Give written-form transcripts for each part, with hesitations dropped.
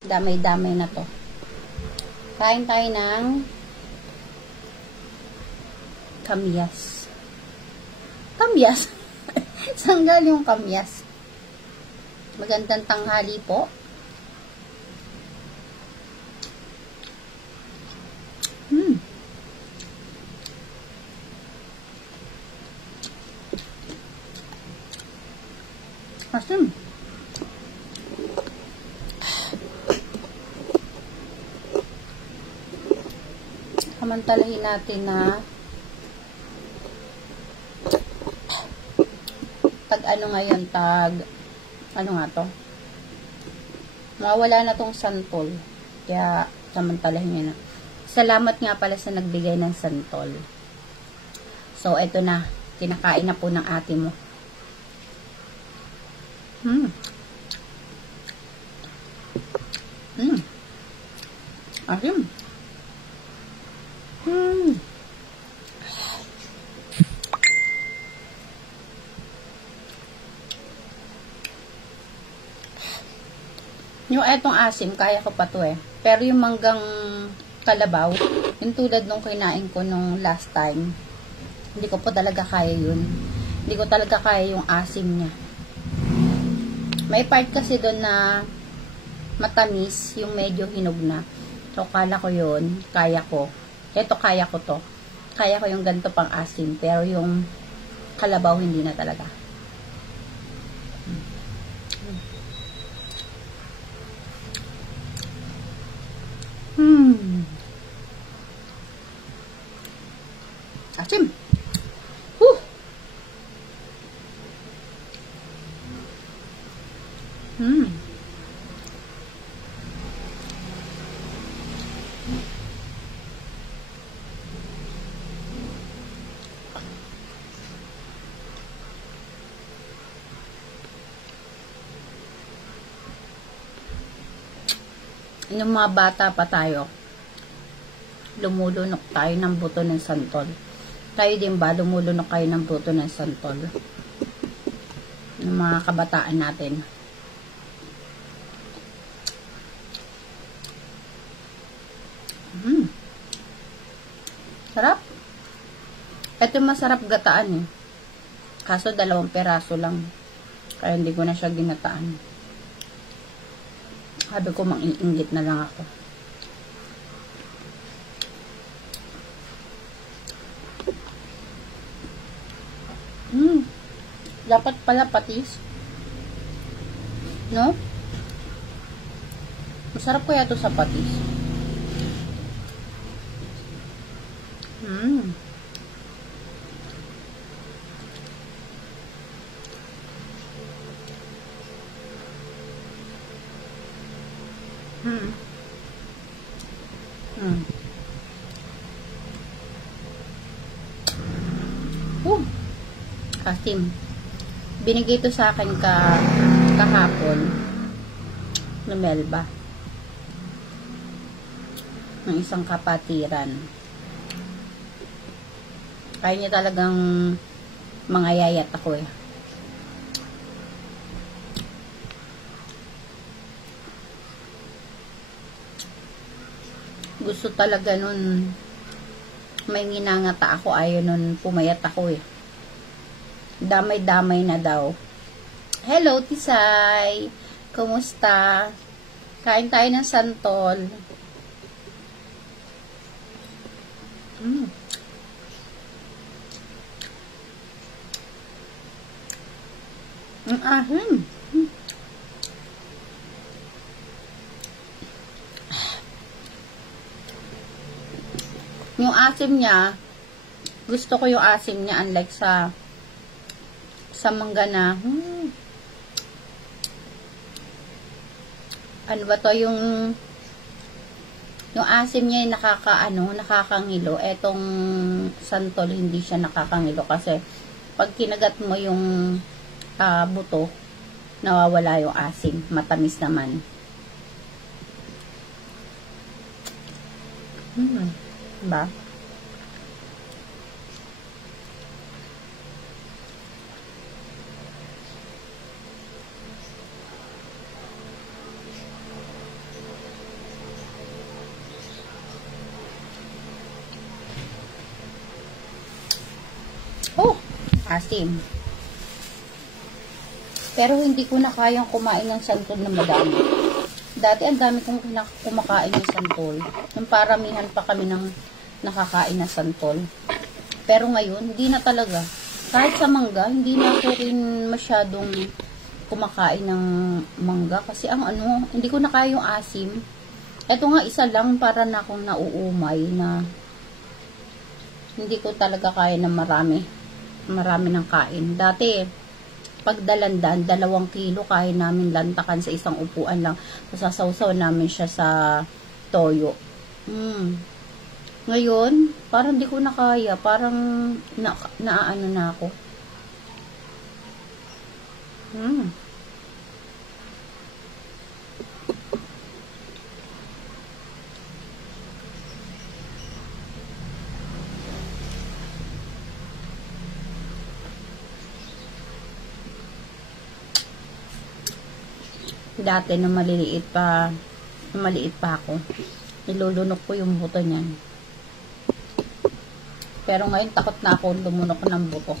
Damay-damay na to. Kain tayo ng kamyas. Kamyas? Saan galing yung kamyas? Magandang tanghali po. Asim. Samantalahin natin na ano ngayon, ano nga to? Mawala na tong santol. Kaya samantalahin niya na. Salamat nga pala sa nagbigay ng santol. So, eto na. Kinakain na po ng ate mo. Asim. Yung etong asim, kaya ko pa to eh. Pero yung manggang kalabaw, yung tulad nung kinain ko nung last time, hindi ko po talaga kaya yun. Hindi ko talaga kaya yung asim niya. May part kasi doon na matamis, yung medyo hinog na. So, kala ko yun, kaya ko. Eto, kaya ko to. Kaya ko yung ganito pang asim. Pero yung kalabaw, hindi na talaga. Asim. Yung mga bata pa tayo, lumulunok tayo ng buto ng santol. Tayo din ba, lumulunok kayo ng buto ng santol? Ng mga kabataan natin. Sarap. Ito masarap gataan eh. Kaso 2 peraso lang. Kaya hindi ko na siya ginataan. Sabi ko, mang-iinggit na lang ako. Dapat pala patis. No? Masarap kaya ito sa patis. Asim. Binigay ito sa akin kahapon na Melba ng isang kapatiran. Kaya niya talagang mangayayat ako eh. Gusto talaga nun may nginangata ako, ayaw nun pumayat ako eh. Damay-damay na daw. Hello, Tisay! Kumusta? Kain tayo ng santol. Ahim. Yung asim niya, gusto ko yung asim niya unlike sa mangga na ano ba to, yung asim niya ay nakakangilo. Etong santol hindi siya nakakangilo kasi pag kinagat mo yung buto, nawawala yung asim, matamis naman. Diba? asim. Pero hindi ko na kayang kumain ng santol na madami. Dati ang dami kong kumakain ng santol. Yung paramihan pa kami ng nakakain na santol. Pero ngayon, hindi na talaga. Kahit sa mangga, hindi na ako rin masyadong kumakain ng mangga. Kasi ang hindi ko na kaya yung asim. Ito nga isa lang para na akong nauumay na hindi ko talaga kaya ng marami ng kain. Dati, pag dalandan, 2 kilo kaya namin lantakan sa isang upuan lang. Sasawsaw namin siya sa toyo. Ngayon, parang di ko na kaya. Parang naaano na ako. Dati na maliit pa ako, nilulunok ko yung buto niyan. Pero ngayon takot na ako lumunok ng buto.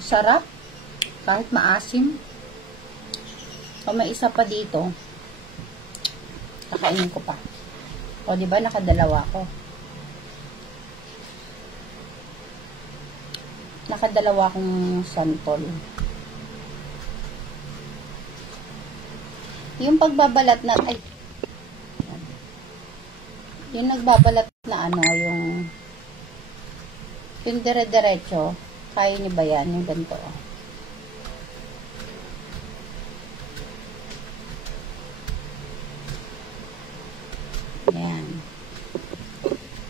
Sarap kahit maasim. O may isa pa dito. Kakainin ko pa. O di ba nakadalawa ko. Nakadalawa kong santol. Yung pagbabalat na yung nagbabalat na yung dire-diretso, kaya niyo ba yan? Yung ganito. Ayan.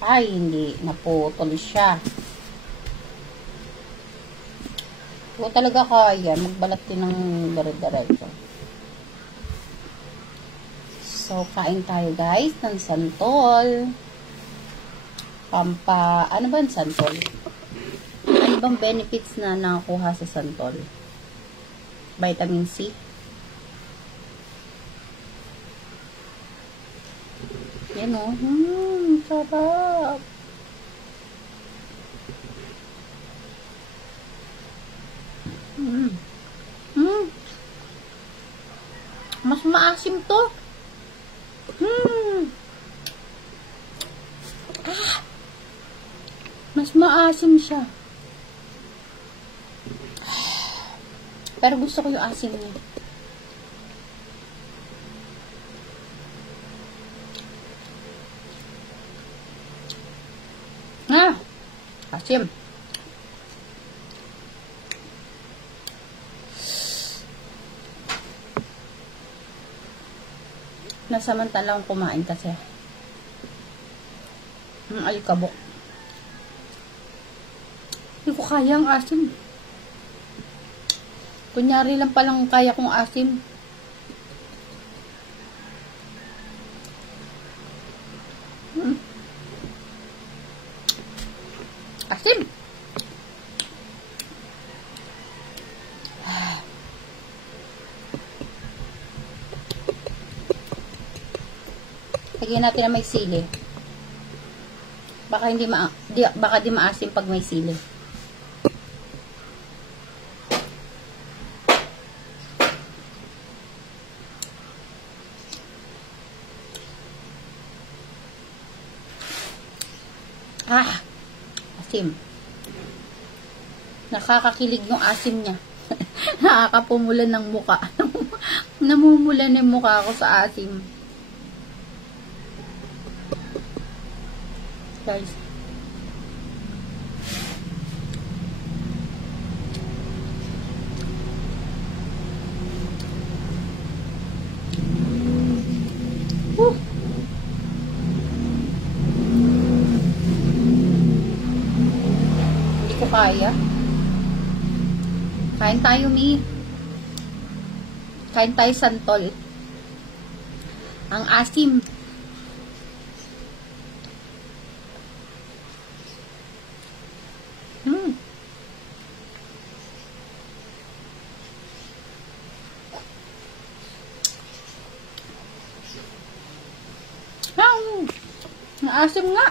Ay, hindi. Naputol siya. Kung talaga kaya, magbalat din ng dire-diretso. So, kain tayo guys ng santol. Ano ba yung santol? Ano bang benefits na nakakuha sa santol? Vitamin C. Yan o. Sarap. Mas maasim to. Mas maasim siya. Pero gusto ko yung asim niya. Asim. Nasamantalang kumain kasi. Alikabok. Hindi ko kaya ang asim. Kunyari lang palang kaya kong asim. Asim. Lagyan natin na may sili. Baka di maasim pag may sili. Asim. Nakakakilig yung asim niya. Nakakapumulan ng muka. Namumulan yung muka ko sa asim. Guys. Hindi ko kaya. Kain tayo, Mi. Kain tayo santol. Ang asim. Maasim nga.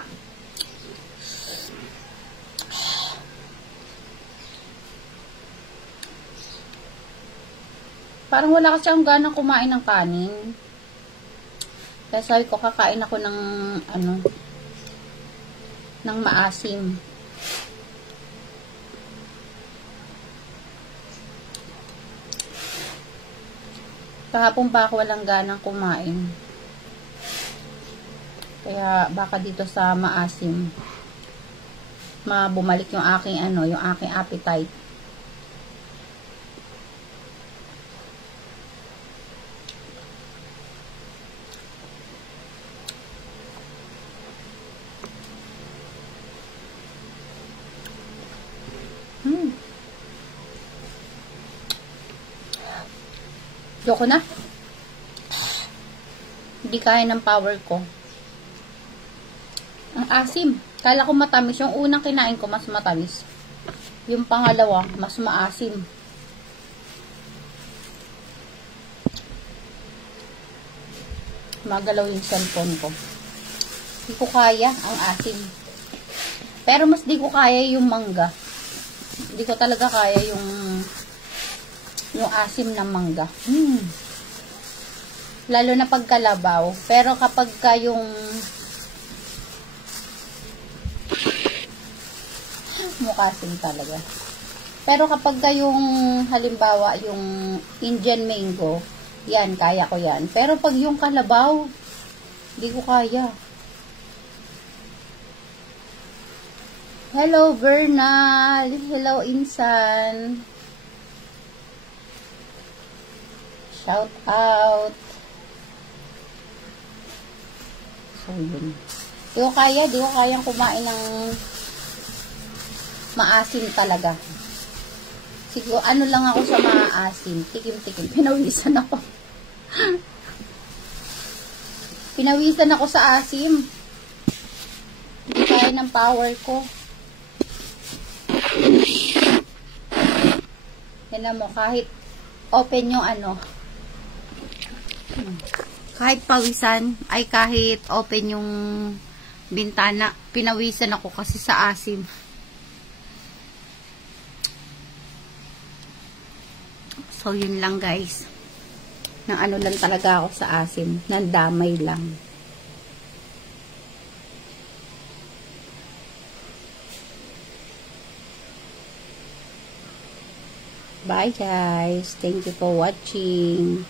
Parang wala kasi akong ganang kumain ng kanin. Kaya sabi ko, kakain ako ng, ng maasim. Kahapon pa ako walang ganang kumain. Kaya baka dito sa maasim, bumalik yung aking, yung aking appetite. Yoko na. Hindi kaya ng power ko. Ang asim. Kala ko matamis. Yung unang kinain ko, mas matamis. Yung pangalawa, mas maasim. Magalaw yung cellphone ko. Hindi ko kaya ang asim. Pero mas di ko kaya yung mangga. Hindi ko talaga kaya yung asim ng mangga. Lalo na pagkalabaw. Pero kapag ka yung mukasim talaga. Pero kapag ka yung halimbawa yung Indian mango, yan, kaya ko yan. Pero pag yung kalabaw, hindi ko kaya. Hello, Bernal. Hello, Insan. Shout out. So, yun. Di ko kayang kumain ng maasim talaga. Siguro, lang ako sa maasim. Tikim-tikim. Pinawisan ako. Pinawisan ako sa asim. Hindi kaya ng power ko. Yan mo, kahit open yung kahit pawisan, ay kahit open yung bintana, pinawisan ako kasi sa asim. So, yun lang guys. Nang lang talaga ako sa asim. Nandamay lang. Bye guys. Thank you for watching.